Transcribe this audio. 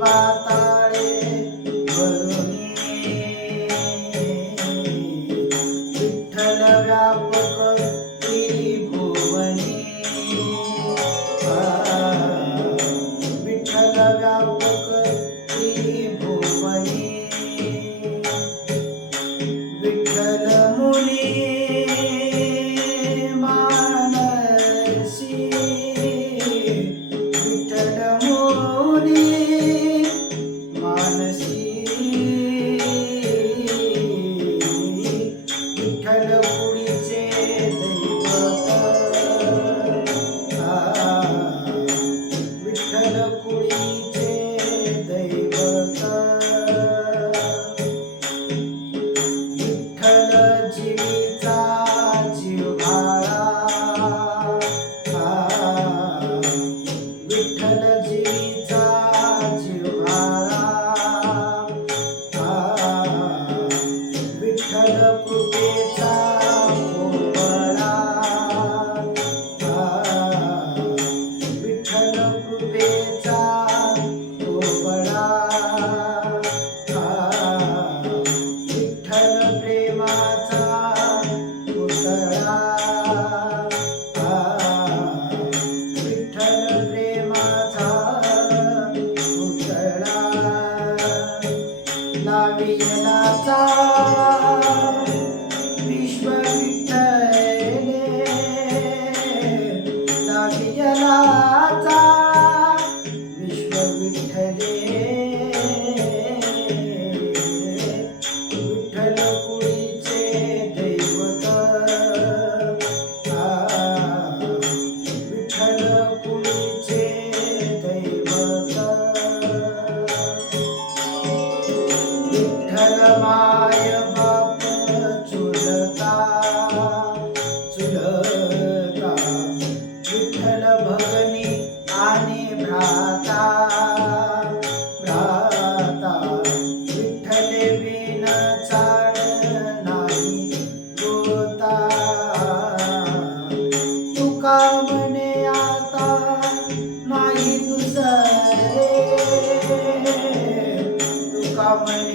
পাতা Amen.